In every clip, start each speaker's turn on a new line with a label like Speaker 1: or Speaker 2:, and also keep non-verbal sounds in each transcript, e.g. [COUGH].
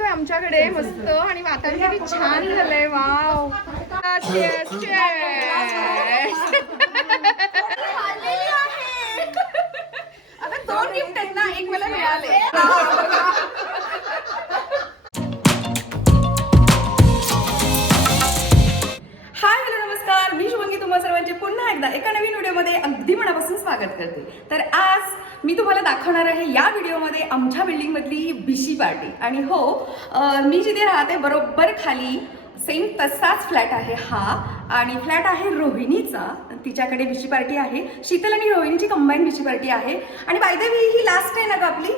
Speaker 1: येतोय आमच्याकडे मस्त आणि वातावरण किती छान झालंय. वाव. आता दोन गिफ्ट आहेत ना एक मला मिळाले. [LAUGHS] तुम्हा सर्वांचे पुन्हा एकदा एका नवीन व्हिडिओमध्ये अगदी मनापासून स्वागत करते. तर आज मी तुम्हाला दाखवणार आहे या व्हिडिओमध्ये आमच्या बिल्डिंगमधली भिशी पार्टी. आणि हो मी जिथे राहते बरोबर खाली सेम तसाच फ्लॅट आहे हा. आणि फ्लॅट आहे रोहिणीचा. तिच्याकडे भिशी पार्टी आहे. शीतल आणि रोहिणीची कंबाईन भिशी पार्टी आहे. आणि बाय ही लास्ट आहे ना का आपली?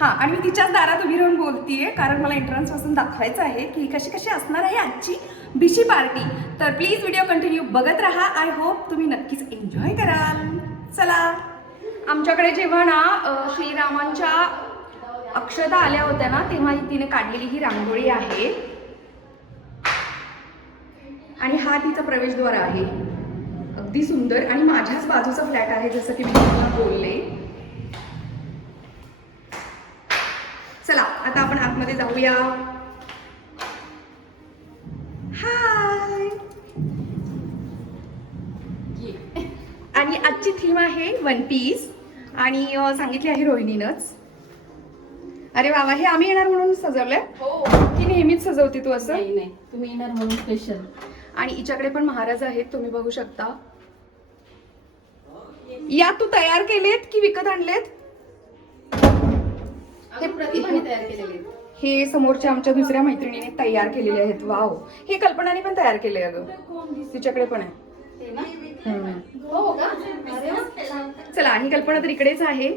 Speaker 1: हा आणि मी तिच्याच दारात उभी राहून बोलतीये कारण मला एंट्रन्सपासून दाखवायचं आहे की कशी कशी असणार आहे आजची. बिशी पार्टी. तर प्लीज व्हिडिओ कंटिन्यू बघत राहा. आय होप तुम्ही नक्कीच एन्जॉय कराल. चला. आमच्याकडे जेव्हा ना श्रीरामांच्या अक्षता आल्या होत्या ना तेव्हा ही तिने काढलेली ही रांगोळी आहे. आणि हा तिचा प्रवेशद्वार आहे. अगदी सुंदर आणि माझ्याच बाजूचा फ्लॅट आहे जसं की मी तुम्हाला बोलले. चला आता आपण आतमध्ये जाऊया. आणि आजची थीम आहे वन पीस आणि सांगितली आहे रोहिणीनंच. अरे बाबा हे आम्ही येणार म्हणून सजवलंय?
Speaker 2: हो.
Speaker 1: की नेहमीच सजवते तू असं?
Speaker 2: नाही नाही. तुम्ही येणार म्हणून स्पेशल
Speaker 1: आणि हिच्याकडे पण महाराज आहेत तुम्ही बघू शकता. या तू तयार केलेत की विकत आणलेत?
Speaker 2: हे प्रतिभाने तयार केलेले आहेत.
Speaker 1: हे समोरच्या आमच्या दुसऱ्या मैत्रिणीने तयार केलेले आहेत. वाव. हे कल्पनाने पण तयार केले अगं. तिच्याकडे पण आहे.
Speaker 2: हो का.
Speaker 1: चला ही कल्पना तर इकडेच आहे.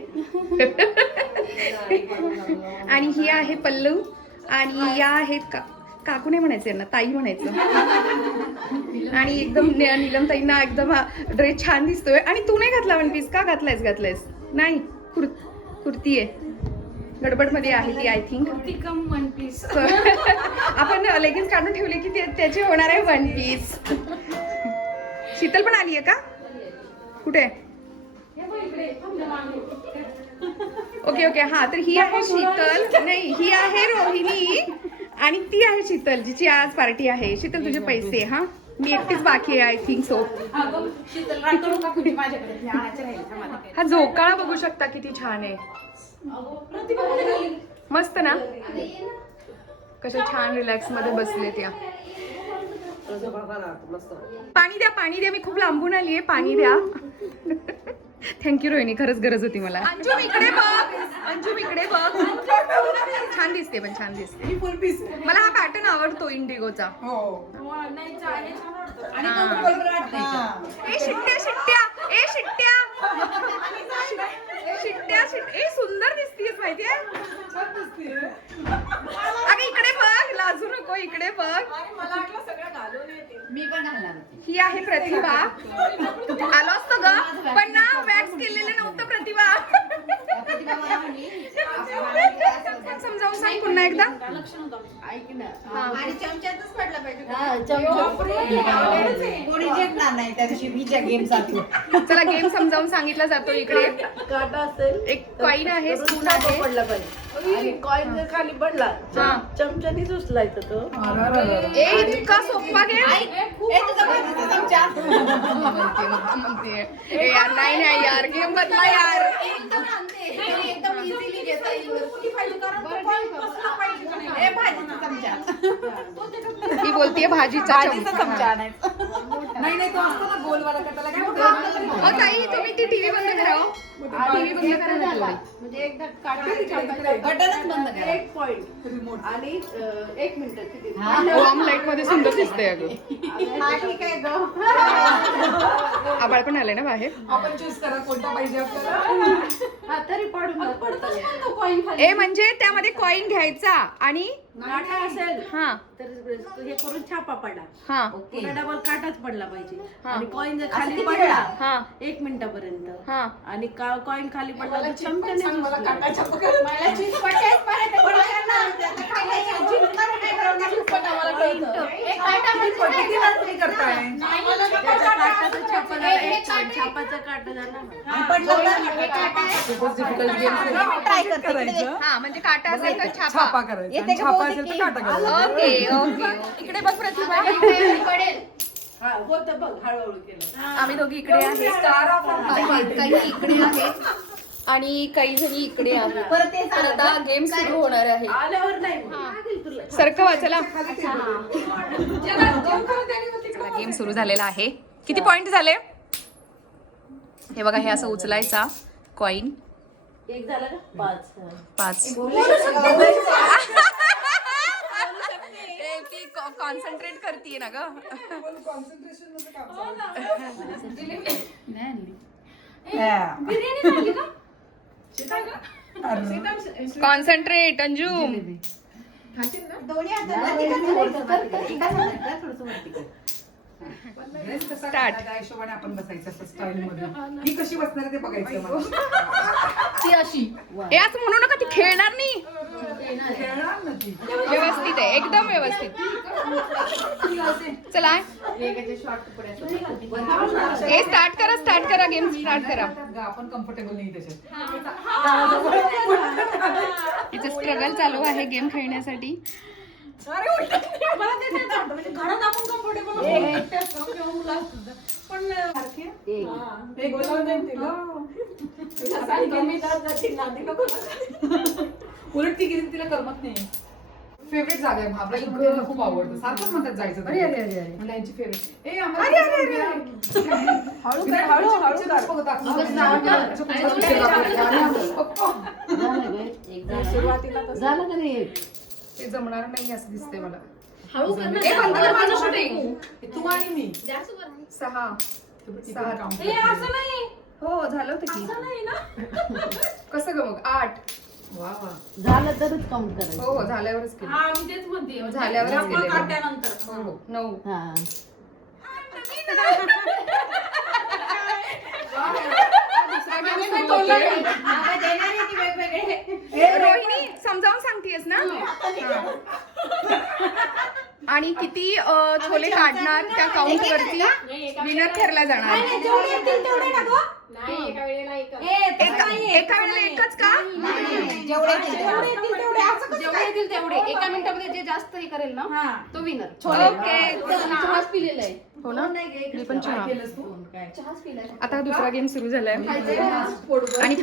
Speaker 1: आणि ही आहे पल्लू आणि या आहेत का काकू नाही म्हणायचं यांना ताई म्हणायचं. आणि एकदम नीलम ताईंना एकदम ड्रेस छान दिसतोय. आणि तू नाही घातला वन पीस का घातलायस घातलायस? नाही. कुर कुर्ती आहे. गडबडमध्ये आहे ती I think
Speaker 2: come one piece [LAUGHS]
Speaker 1: आपण लेगिन्स काढून ठेवले की ते- त्याचे होणार आहे वन पीस शीतल पण आली आहे का? कुठे? Okay okay. हा तर ही आहे शीतल. नाही ही आहे रोहिणी आणि ती आहे शीतल जिची आज पार्टी आहे. शीतल तुझे पैसे हा? मी एकटीच बाकी आहे आय थिंक सो हा झोकाळा बघू शकता किती छान आहे? मस्त ना? कशा छान रिलॅक्समध्ये बसले त्या पाणी द्या पाणी द्या. मी खूप लांबून आली आहे पाणी द्या. Thank you Rohini. खरंच गरज होती मला. अंजुम इकडे बघ. अंजुम इकडे बघ. छान दिसते पण छान दिसते. मला हा पॅटर्न आवडतो इंडिगोचा
Speaker 2: हो.
Speaker 1: ए शिट्ट्या शिट्ट्या. ए शिट्ट्या. शिट्ट्या शिट ए सुंदर दिसतीयस माहितीये? अगं इकडे बघ. लाजू नको इकडे बघ
Speaker 2: मी पण घालणार.
Speaker 1: ही आहे प्रतिभा. आलो असतो ग पण ना वॅक्स केलेलं नव्हतं प्रतिभा.
Speaker 2: मला मला
Speaker 1: समजावून सांग पुन्हा एकदा.
Speaker 2: ऐक ना. आणि चमच्यातच पडला पाहिजे.
Speaker 3: हा, चमचा.
Speaker 2: कोणी जिंकणार नाही त्या दिवशी मीच्या गेम चालू
Speaker 1: चला गेम समजावून सांगितला जातो इकडे.
Speaker 3: काटा असेल
Speaker 1: एक कॉईन आहे स्पून आहे.
Speaker 3: पडला पाहिजे. कॉइन जर खाली पडला. चमच्यानीच उचलायचा तो
Speaker 1: ए इतका सोपा गेम
Speaker 2: ए, तुझा भाजीचा चमचा [LAUGHS]
Speaker 1: म्हणते, म्हणते, म्हणते. ए यार नाही नाही यार गेम बदला यार [LAUGHS]
Speaker 2: एकदम आणते. तरी एकदम easily घेता येईल. कुठे पाहिजे? कारण तो point कसला पाहिजे का नाही? ए, भाजीचा चमचा. [LAUGHS]
Speaker 1: ही बोलतीये भाजीचा चमचा
Speaker 2: नाही नाही तो असतो ना गोलवाला का त्याला काय म्हणतात?
Speaker 1: ताई तुम्ही ती टीव्ही बंद करा हो. टीव्ही बंद करा
Speaker 2: एकदा काढून बटनच बंद करा.
Speaker 3: एक पॉइंट आणि अं, एक मिनिट किती
Speaker 1: वॉर्म लाइटमध्ये सुंदर दिसतंय अगं.
Speaker 2: हा ठीक आहे ग?
Speaker 1: आबाळ पण आलंय ना बाहेर?
Speaker 4: आपण चूज करा कोणता पाहिजे आपल्याला.
Speaker 3: हा तरी पडून
Speaker 1: ए म्हणजे त्यामध्ये कॉईन घ्यायचा आणि
Speaker 3: काटा असेल
Speaker 1: हा.
Speaker 3: तर हे करून छापा पडला.
Speaker 1: हा.
Speaker 3: पुन्हा डबल काटाच पडला पाहिजे.
Speaker 1: हा.
Speaker 3: आणि कॉइन जर खाली
Speaker 2: किती
Speaker 3: पडला?
Speaker 1: हा.
Speaker 3: एक मिनिटापर्यंत.
Speaker 1: हा.
Speaker 3: आणि कॉइन खाली पडला तर चमच्याने
Speaker 2: म्हणजे
Speaker 3: त्याच्या काटाचा छापा
Speaker 2: एक-
Speaker 3: छापाचं काट झालं ना.
Speaker 2: हे काटा.
Speaker 4: खूपच difficult game.
Speaker 1: हा म्हणजे काटा असेल तर छापा.
Speaker 4: छापा करायचा. आणि छापा असेल तर? काटा
Speaker 1: ओके ओके. इकडे बघ प्रतिभा
Speaker 3: हा, होतं बघ हळूहळू केलं.
Speaker 1: आम्ही दोघी इकडे काही इकडे आहेत आणि काही जणी इकडे आहेत.
Speaker 2: परत
Speaker 1: आता गेम सुरू होणार आहे.
Speaker 3: आल्यावर नाही.
Speaker 1: सारखं वाचला गेम सुरू झालेला आहे. किती पॉइंट झाले? हे बघा हे असं उचलायचा कॉइन
Speaker 3: एक झालं का पाच.
Speaker 1: पाच. [LAUGHS] कॉन्सन्ट्रेट करतीये ना ग.
Speaker 4: काम
Speaker 3: हो.
Speaker 1: कॉन्सन्ट्रेट अंजुम
Speaker 2: दोन्ही हातांना वरती कर, कर, कर, कर. एकाच हातात कर, थोडंसं वरती कर.
Speaker 4: Dress कसा
Speaker 1: Start.
Speaker 4: घातला? त्या हिशोबाने आपण बसायचं असं स्टाईल मध्ये मी कशी बसणार आहे ते बघायचं मला.
Speaker 1: ती अशी. हे असं म्हणू नका ती खेळणार नाही.
Speaker 4: खेळणार ना ती.
Speaker 1: व्यवस्थित आहे एकदम व्यवस्थित. चला. हे स्टार्ट करा स्टार्ट करा गेम स्टार्ट करा.
Speaker 4: ग, आपण कम्फर्टेबल नाही त्याच्यात.
Speaker 1: तिचं स्ट्रगल चालू आहे गेम खेळण्यासाठी.
Speaker 4: एक बोलावं नाही तिला. उलट ती गेली तिला करमत नाही. फेवरेट जागा आहे भाबरा इकडे खूप आवडतं. सारखंच म्हणतात जायचं अरे अरे अरे मला यांची फेवरेट ए आम्हाला हळू काय हळू हळू बघत
Speaker 2: झालं का नाही
Speaker 1: ते जमणार नाही असं दिसतंय मला.
Speaker 3: हळू कर ना.
Speaker 1: ए, बंद कर माझं shooting.
Speaker 4: तू आणि मी.
Speaker 1: सहा.
Speaker 4: सहा.
Speaker 3: असं नाही.
Speaker 1: हो झालं होतं की.
Speaker 3: असं नाही ना.
Speaker 1: कसं ग मग? आठ.
Speaker 4: वा वा.
Speaker 2: झालं तरच काउंट करायचं.
Speaker 1: हो हो झाल्यावरच केलं.
Speaker 3: हा मी तेच म्हणते.
Speaker 1: झाल्यावरच
Speaker 3: छापा
Speaker 1: केलेलं.
Speaker 3: काढल्यानंतर
Speaker 1: हो हो नऊ.
Speaker 2: हा. [LAUGHS]
Speaker 1: रोहिणी समजावून सांगतेस ना? आणि किती अ, छोले काढणार त्या काउंट वरती? विनर ठरला जाणार? एका एका वेळेला एकच. का
Speaker 2: जेवढे येतील तेवढे. येतील तेवढे. असं कसं
Speaker 5: जेवढे येतील तेवढे. एका मिनिटामध्ये जे जास्त हे करेल ना तो विनर
Speaker 1: ओके.
Speaker 5: चहाच पिलेला आहे.
Speaker 1: हो ना? मी पण चहा.
Speaker 4: केलंस तू?
Speaker 5: चहाच पिलाय.
Speaker 1: आता हा दुसरा गेम सुरू झालाय. आणि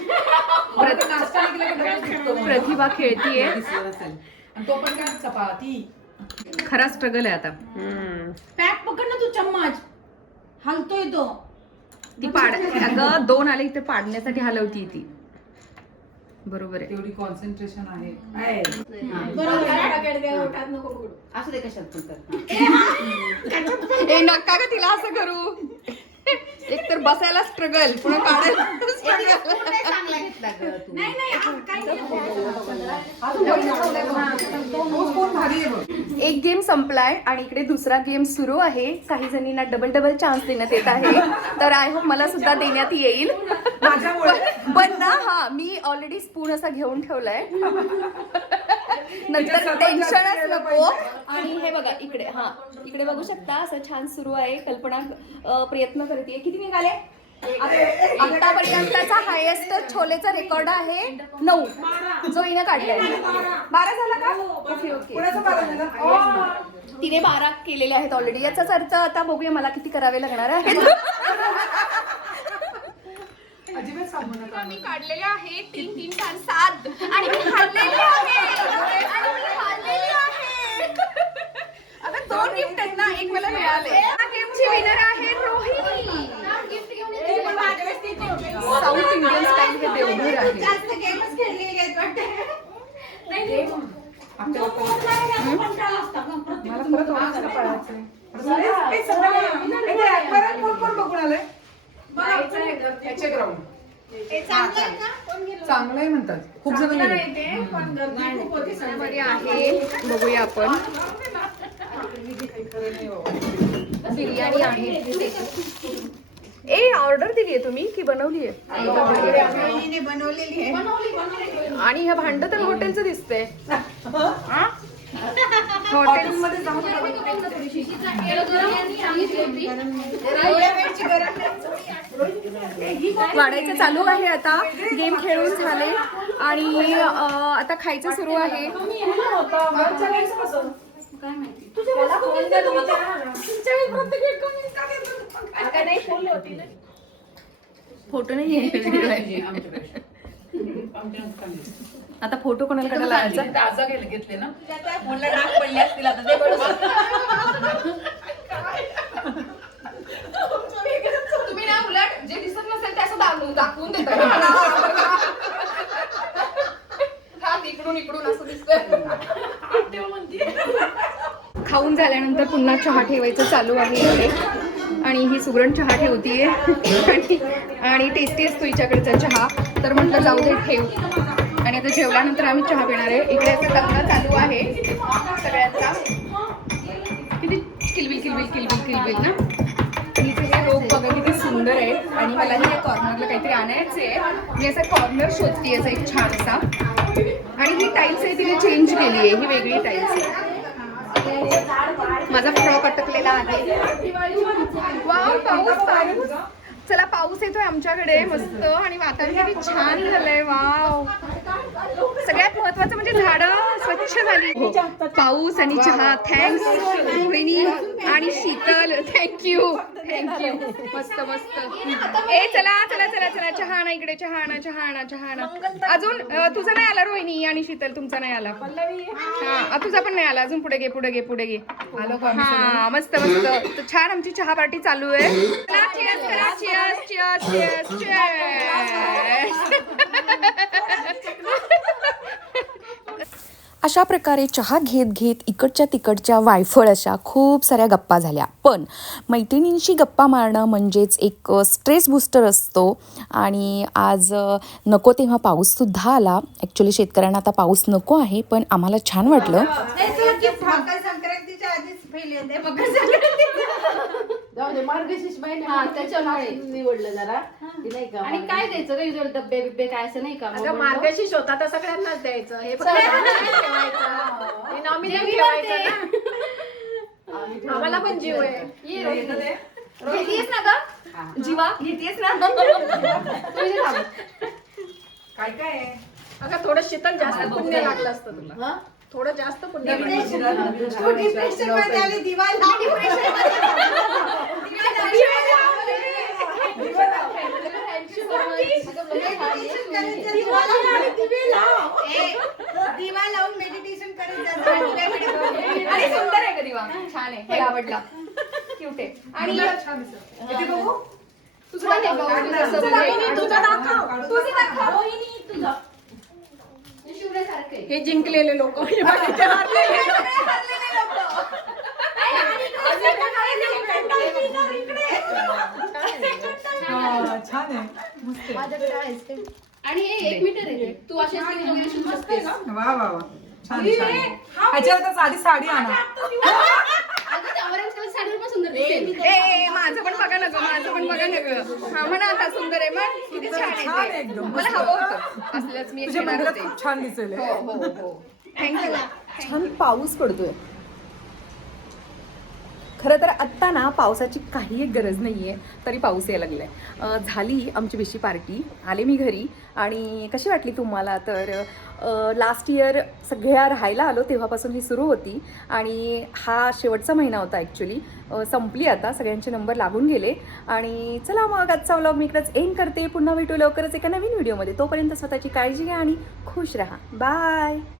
Speaker 4: परत नाश्ता नाही केला का लगेच दिसतो मला.
Speaker 1: प्रतिभा खेळतीये.
Speaker 4: दिसलं असेल. आणि तो पण काय चपाती?
Speaker 1: खरा स्ट्रगल आहे आता.
Speaker 3: पॅक पकड ना तू चम्मच. हलतोय तो.
Speaker 1: ती पाड अगं दोन आले इथे पाडण्यासाठी हलवती ती. बरोबर आहे.
Speaker 4: तेवढी कॉन्सन्ट्रेशन आहे.
Speaker 2: असू दे कशात पण कर [LAUGHS]
Speaker 1: ए नका का तिला असं करू. एक तर बसायला स्ट्रगल पुन्हा काढायला. एक गेम संपलाय आणि इकडे दुसरा गेम सुरू आहे. काही जणींना डबल डबल चान्स देण्यात येत आहे. तर आय होप मला सुद्धा देण्यात येईल.
Speaker 4: माझ्यामुळे.
Speaker 1: पण ना हा मी ऑलरेडी स्पून असा घेऊन ठेवलाय. नंतर टेन्शनच नको. आणि हे बघा इकडे हा इकडे बघू शकता असं छान सुरू आहे. कल्पना प्रयत्न करते किती निघाले? आतापर्यंतचा हायेस्ट छोलेचा रेकॉर्ड आहे नऊ. जो हिनं काढलाय. बारा झाला का? Okay okay.
Speaker 4: कोणाचं बारा झालं? ओ,
Speaker 1: तिने बारा केलेले आहेत ऑलरेडी याचाच अर्थ आता बघूया मला किती करावे लागणार आहेत [LAUGHS]
Speaker 4: अजिबात सांगू नका
Speaker 1: मी काढलेले आहे तीन तीन चार सात. आणि मी खाल्लेले आहे. आणि मी खाल्लेले आहे. आता दोन गिफ्ट आहेत ना एक मला मिळाले. या गेमची विनर आहे रोहिणी. साऊथ इंडियन स्टाईल हे देवघर आहे.
Speaker 2: जास्त गेमच खेळलेली आहेत वाटतं.
Speaker 4: मला परत वाचलं पळायचंय. ए, सगळं- ए, ते aquarium कोण कोण बघून आलंय? याचे ग्राउंड
Speaker 2: चांगलं आहे
Speaker 4: म्हणतात. खूप जण
Speaker 1: आहे बघूया आपण. बिर्याणी आहे. ए ऑर्डर दिली आहे तुम्ही की बनवली आहे.
Speaker 2: बनवलेली आहे.
Speaker 1: आणि हे भांड तर हॉटेलचं दिसतंय.
Speaker 4: हॉटेलमध्ये जाऊन
Speaker 1: वाढायचं चालू आहे आता. गेम खेळून झाले. आणि आता खायचं सुरू आहे. फोटो नाही [LAUGHS] आता फोटो कोणाला काढायला लावायचा?
Speaker 4: ताजा गेले घेतले ना.
Speaker 2: म्हणलं डाग पडले असतील आता ते बरोबर
Speaker 5: तुम्ही ना उलट जे दिसत नसेल ते असं दाखवून दाखवून देता हा इकडून इकडून असं दिसतंय.
Speaker 1: खाऊन झाल्यानंतर पुन्हा चहा ठेवायचं चालू आहे आणि ही सुगरण चहा ठेवतीये. आणि आणि टेस्टी असतो हिच्याकडचा चहा. तर म्हटलं जाऊ दे ठेव. आणि आता जेवल्यानंतर आम्ही चहा पिणार आहे. इकडे असं लग्न चालू आहे. सगळ्यांचा. किती किलबिल किलबिल किलबिल किलबिल ना? हिचं बघा किती सुंदर आहे. आणि मलाही या कॉर्नरला काहीतरी आणायचं आहे मी असा कॉर्नर शोधते असा एक छानसा. आणि ही टाईल्स आहे तिने चेंज केली आहे ही वेगळी टाईल्स आहे. माझा फ्रॉक अटकलेला आहे. चला पाऊस येतोय आमच्याकडे मस्त. आणि वातावरण किती छान झालंय. वाव. सगळ्यात महत्वाचं म्हणजे झाडं स्वच्छ झाली. पाऊस आणि चहा. थँक्स रोहिणी आणि शीतल. थँक्यू थँक्यू मस्त मस्त. ए चला चला चला चला. चहा आणा इकडे. चहा आणा चहा आणा चहा आणा. अजून तुझा नाही आला रोहिणी आणि शीतल? तुमचा नाही आला. हा तुझा पण नाही आला. अजून पुढे घे पुढे घे पुढे घे. हा. मस्त मस्त. छान आमची चहा पार्टी चालू आहे. Cheers cheers cheers cheers
Speaker 6: अशा प्रकारे चहा घेत घेत इकडच्या तिकडच्या वायफळ अशा खूप साऱ्या गप्पा झाल्या. पण मैत्रिणींशी गप्पा मारणं म्हणजेच एक स्ट्रेस बूस्टर असतो. आणि आज नको तेव्हा पाऊससुद्धा आला. ॲक्च्युली शेतकऱ्यांना आता पाऊस नको आहे पण आम्हाला छान वाटलं.
Speaker 3: जाऊ दे मार्गशीर्ष महिना
Speaker 5: हा, त्याच्यामुळे.
Speaker 3: निवडलं जरा. की नाही का
Speaker 5: आणि काय द्यायचं का युजल डब्बे बिब्बे काय असं नाही का
Speaker 3: अगं. मार्गशीर्ष होता तर सगळ्यांनाच द्यायचं. हे फक्त आम्हाला ठेवायचं. हे ठेवायचं आम्हाला पण जीव आहे.
Speaker 5: ये रोहिणी. ना ग? जीवा? घेतीयस ना? [LAUGHS] थांब.
Speaker 4: काय काय आहे?
Speaker 3: अगं थोडं शीतल जास्त पुण्य लागलं असतं तुला. थोडं जास्त पुण्य लागलं असतं.
Speaker 2: तू डिप्रेशनमध्ये आली दिवा लावून मेडिटेशन करत.
Speaker 1: आणि सुंदर आहे का दिवा छान आहे आवडला क्यूट आहे आणि
Speaker 4: छान दिसत. किती बघू
Speaker 1: तुझं का? तुझं म्हणजे-
Speaker 3: दाखव.
Speaker 1: तुझं दाखव.
Speaker 5: हे.
Speaker 3: हे जिंकलेले लोक
Speaker 4: हा, छान आहे.
Speaker 5: आणि हे एक मीटर आहे तू अशा शकतेस
Speaker 4: वा वा वा छान छान साधी साडी आणा
Speaker 5: अगं ते ऑरेंज कलर साडीवर पण सुंदर दिसेल
Speaker 1: ए, माझं पण बघा ना ग माझं पण बघा ना हा म्हणा आता सुंदर आहे मग किती छान
Speaker 4: छान
Speaker 1: आहे
Speaker 4: आहे
Speaker 1: ते.
Speaker 4: एकदम,
Speaker 1: मला. हवं होतं. असलंच मी एक
Speaker 4: तुझ्या
Speaker 1: घेणार
Speaker 4: मंदिरात
Speaker 1: होते.
Speaker 4: खूप छान दिसेल
Speaker 1: हो. हो हो थँक्यू
Speaker 6: छान पाऊस पडतोय.
Speaker 1: खरं तर आत्ता ना पावसाची काही एक गरज नाही आहे तरी पाऊस यायला लागला आहे झाली आमची बेशी पार्टी आले मी घरी. आणि कशी वाटली तुम्हाला? तर लास्ट इयर सगळ्या राहायला आलो तेव्हापासून ही सुरू होती. आणि हा शेवटचा महिना होता ॲक्च्युली संपली आता सगळ्यांचे नंबर लागून गेले. आणि चला मग आजचा व्लॉग मी इकडंच एंड करते. पुन्हा भेटू लवकरच एका नवीन व्हिडिओमध्ये तोपर्यंत स्वतःची काळजी घ्या आणि खुश राहा. बाय